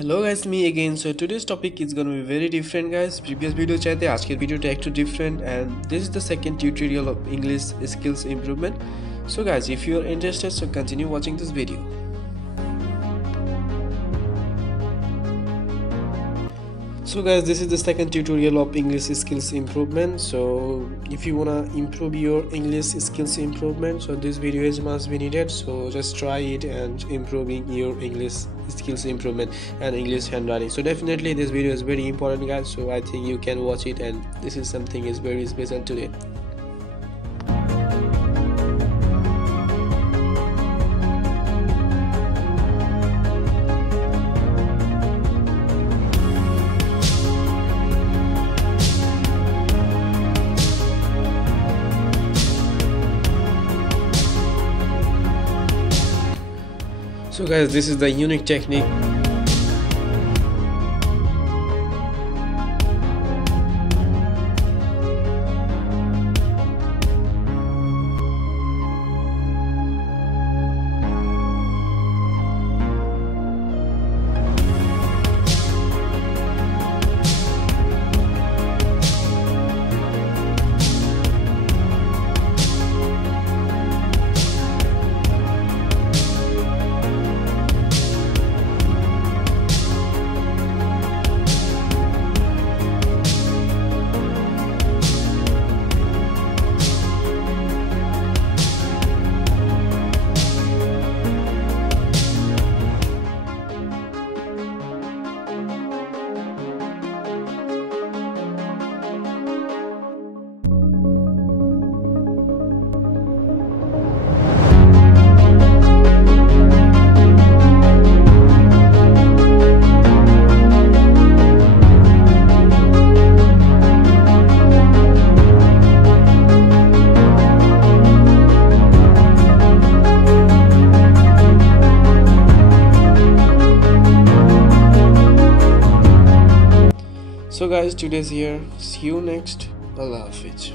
Hello guys, me again. So today's topic is gonna be very different guys. Previous video চাইতে আজকের ভিডিওটা একটু different and this is the second tutorial of English skills improvement. So guys, if you are interested, so continue watching this video. So guys, this is the second tutorial of English skills improvement. So if you wanna improve your English skills improvement, so this video is must be needed. So just try it and improving your English skills improvement and English handwriting. So definitely this video is very important guys, so I think you can watch it, and this is something is very special today. So guys, this is the unique technique. So guys, today's here. See you next. Allah Hafiz.